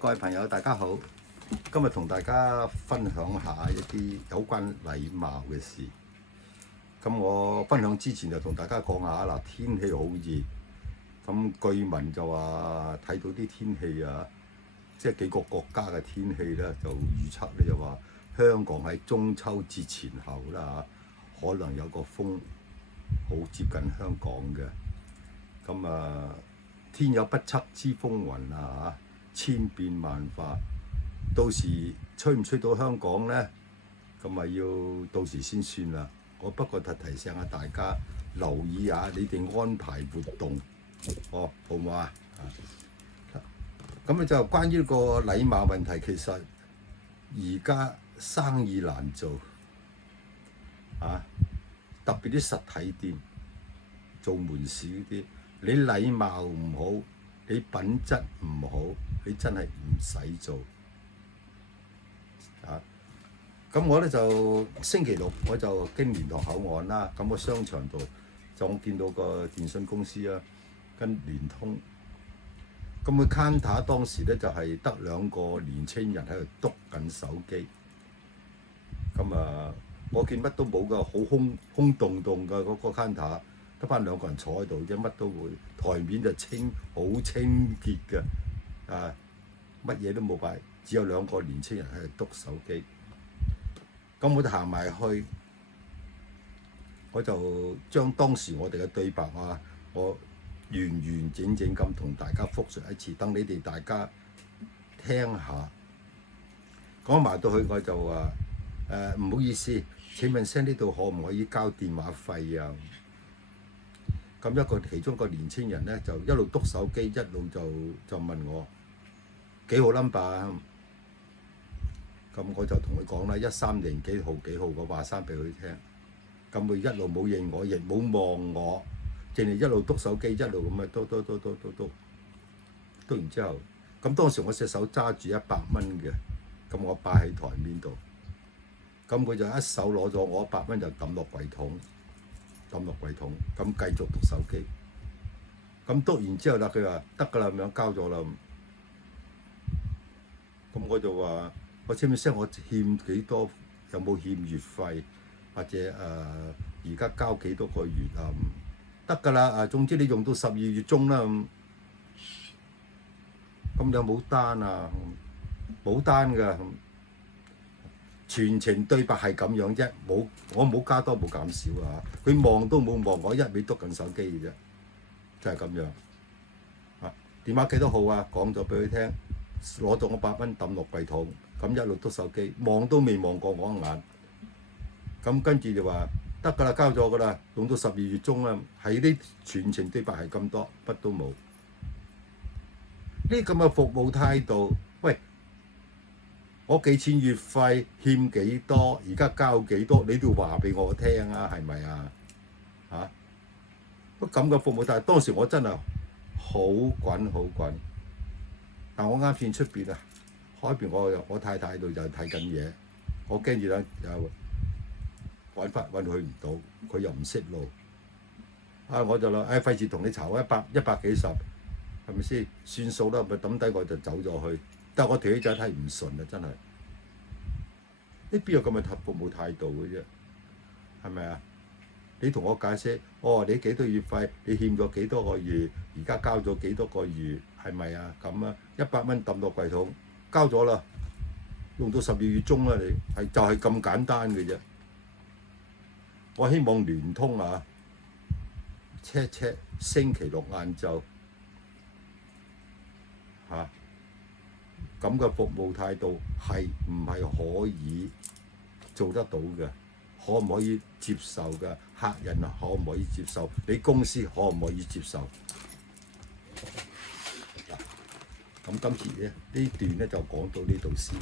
各位朋友，大家好。今日同大家分享下一啲有關禮貌嘅事。咁我分享之前就同大家講下嗱，天氣好熱。咁據聞就話睇到啲天氣啊，即係幾個國家嘅天氣咧，就預測咧就話香港喺中秋節前後啦可能有個風好接近香港嘅。咁天有不測之風雲啊，千變萬化，到時吹唔吹到香港呢？咁要到時先算啦。我不過提醒下大家，留意下你哋安排活動，好唔好啊？咁就關於個禮貌問題，其實而家生意難做特別啲實體店做門市嗰啲，你禮貌唔好，你品質唔好，你真係唔使做咁我咧就星期六我就經蓮塘口岸啦，咁個商場度就我見到個電信公司啊，跟聯通，咁個 counter 當時咧就係得兩個年青人喺度篤緊手機，咁我見乜都冇噶，好空洞洞噶嗰個 counter，得翻兩個人坐喺度啫，乜都會，台面就好清潔嘅，乜嘢都冇擺，只有兩個年青人喺度篤手機。咁我就行埋去，我就將當時我哋嘅對白我完整咁同大家複述一次，等你哋大家聽下。講埋到去我就話唔好意思，請問聲呢度可唔可以交電話費啊？咁其中一個年青人咧就一路篤手機，一路就問我幾號 number 啊？咁我就同佢講啦，13年幾號，我話聲俾佢聽。咁佢一路冇應我，亦冇望我，淨係一路篤手機，一路咁篤完之後，咁當時我隻手揸住100蚊嘅，咁我擺喺台面度，咁佢就一手攞咗我100蚊就抌落櫃桶，咁繼續篤手機。咁篤完之後啦，佢話得㗎啦，咁樣交咗啦。咁我就話：我知唔知我欠幾多？有冇欠月費？或者而家交幾多個月啊？得㗎啦，總之你用到12月中啦。咁你有冇單啊？冇單㗎。全程對白係咁樣啫，我冇加多冇減少啊！佢望都冇望我，一味篤緊手機嘅啫，就係咁樣。電話幾多號啊？講咗俾佢聽，攞咗我100蚊抌落櫃桶，咁一路篤手機，望都未望過我一眼。咁跟住就話得㗎啦，交咗㗎啦，用到12月中啦。喺呢全程對白係咁多，乜都冇。呢咁嘅服務態度，喂！我幾錢月費，欠幾多，而家交幾多，你都要話俾我聽啊，係咪啊？咁嘅服務態度，當時我真係好滾。但我啱先出邊海邊我太太度就睇緊嘢，我驚住咧又揾佢唔到，佢又唔識路。我就話費事同你嘈100幾十，係咪先？算數啦，咪抌低我就走咗去。但係我條仔睇唔順啊，真係！你邊有咁嘅服務態度嘅啫？係咪啊？你同我解釋，你幾多月費？你欠咗幾多個月？而家交咗幾多個月？係咪啊？咁100蚊抌落櫃桶，交咗啦，用到12月中啦，你就係咁簡單嘅啫。我希望聯通check 星期六晏晝咁嘅服務態度係唔係可以做得到嘅？可唔可以接受嘅？客人可唔可以接受？你公司可唔可以接受？咁今次呢段咧就講到呢度先。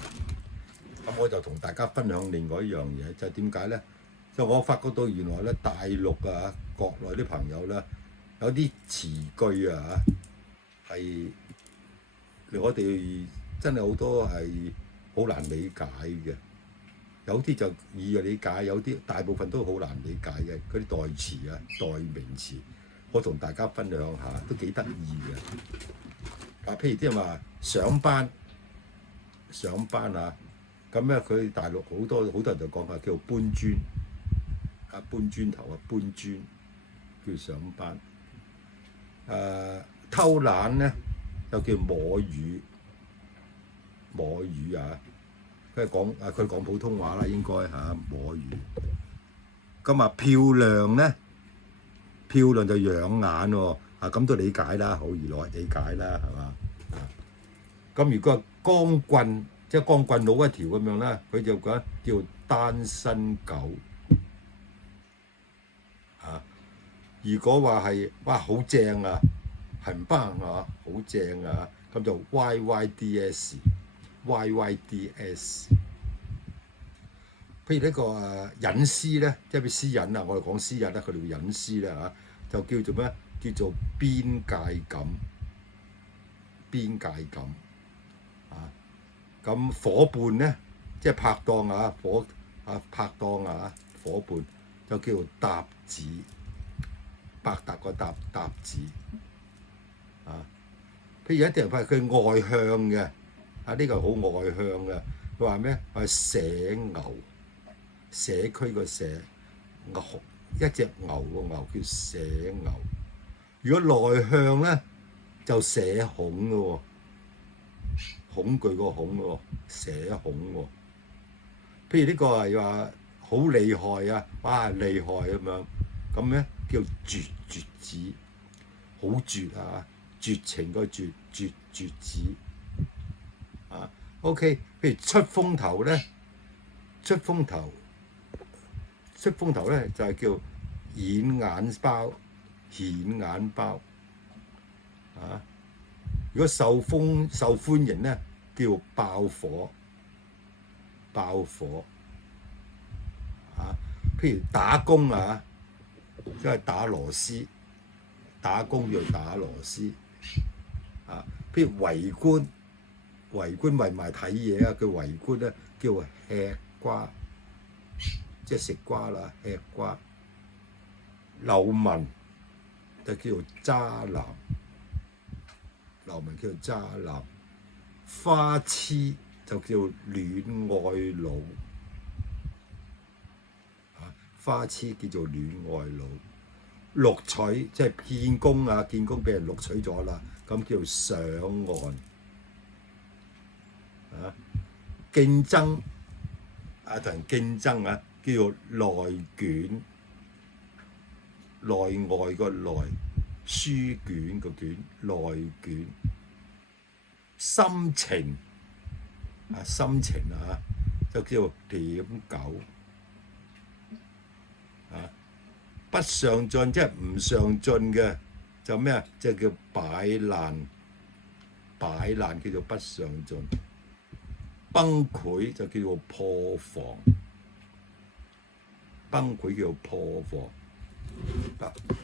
咁我就同大家分享另外一樣嘢，就係點解咧？就我發覺到原來咧大陸國內啲朋友咧有啲詞句係我哋真係好多係好難理解嘅，有啲就易理解，有啲大部分都好難理解嘅嗰啲代詞代名詞，我同大家分享下，都幾得意嘅。譬如啲人話上班上班啊。咁咧佢大陸好多人就講下叫做搬磚，搬磚頭啊，搬磚叫上班。偷懶咧就叫摸魚，摸魚啊！佢講普通話啦，應該嚇摸魚。咁啊漂亮咧，漂亮就養眼喎，咁都理解啦，好易理解啦，係嘛？咁如果係光棍，即係光棍佬一條咁樣啦，佢就講叫單身狗。如果話係哇好正啊，很棒啊，好正啊，咁就 YYDS。譬如呢個隱私咧，即係私隱啊，我哋講私隱啦，佢哋叫隱私啦就叫做咩？叫做邊界感。咁伙伴咧，即係拍檔伙伴就叫做搭子，百搭個搭子。譬如一啲人話佢外向嘅，呢個好外向嘅，佢話咩？係社牛，社區個社牛，一隻牛個牛叫社牛。如果內向咧，就社恐嘅喎，恐懼個恐喎，社恐喎。譬如呢個係話好厲害啊，哇厲害咁樣，咁咧叫絕子，好絕啊，絕情個絕子。OK， 譬如出風頭咧，出風頭咧就係叫顯眼包。如果受歡迎咧，叫爆火。譬如打工即係打螺絲，打工要打螺絲。譬如圍觀圍埋睇嘢啊，佢圍觀咧叫吃瓜，即係食瓜啦，吃瓜。流民就叫做渣男，花痴就叫戀愛腦，花痴叫做戀愛腦。錄取即係見工俾人錄取咗啦，咁叫上岸。競爭同人競爭叫做內卷，內外個內，書卷個卷，內卷。心情就叫點狗。不上進即係唔上進嘅就咩啊？即係叫擺爛叫做不上進。崩潰就叫做破防，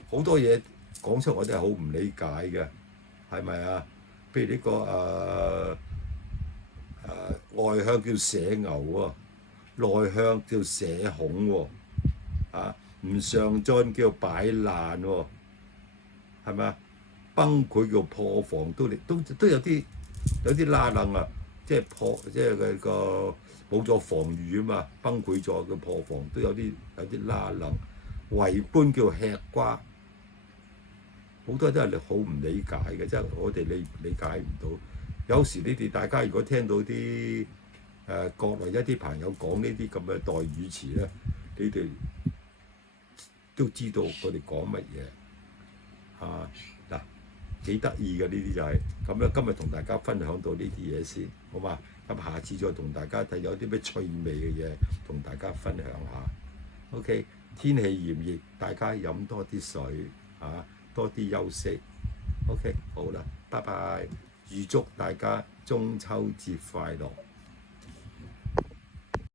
好多嘢講出我真係好唔理解嘅，係咪啊？譬如呢個外向叫社牛喎，內向叫社恐喎，唔上進叫擺爛喎，係咪啊？崩潰叫破防，都有啲拉楞啊！即係佢個冇咗防禦啊嘛，崩潰咗個破防都有啲拉楞。圍觀叫吃瓜，好多都係好唔理解嘅，即係我哋理解唔到。有時你哋大家如果聽到啲國內一啲朋友講呢啲咁嘅代語詞咧，你哋都知道佢哋講乜嘢嗱。幾得意嘅呢啲就係咁咧，今日同大家分享到呢啲嘢先，好嘛？咁下次再同大家睇有啲咩趣味嘅嘢同大家分享下。OK， 天氣炎熱，大家飲多啲水多啲休息。OK， 好啦，拜拜，預祝大家中秋節快樂。